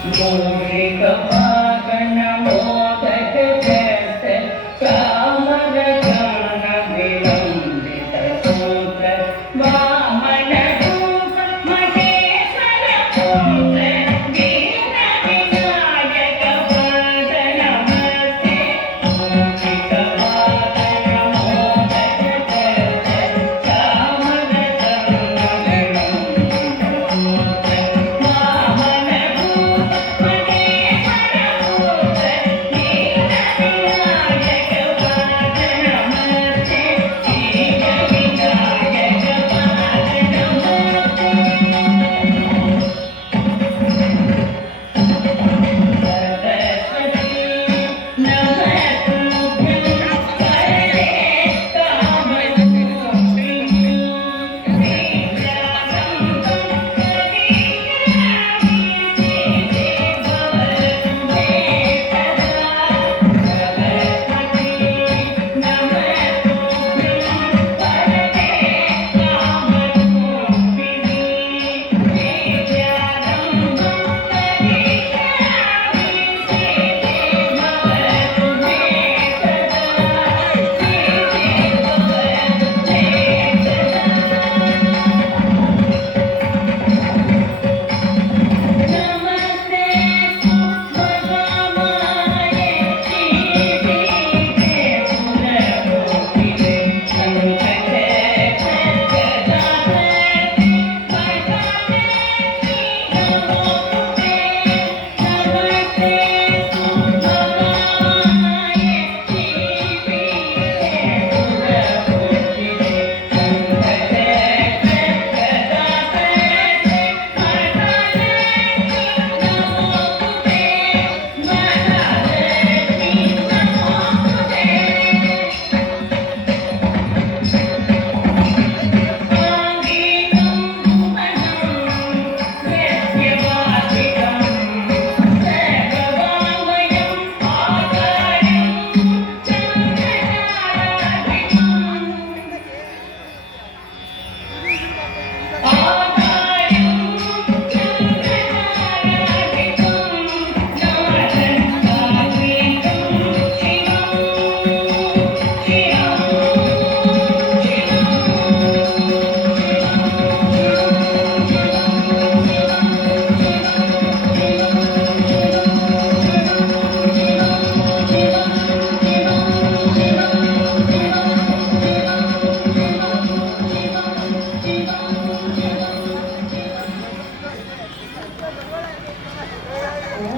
Mulai kemakan namun Amen.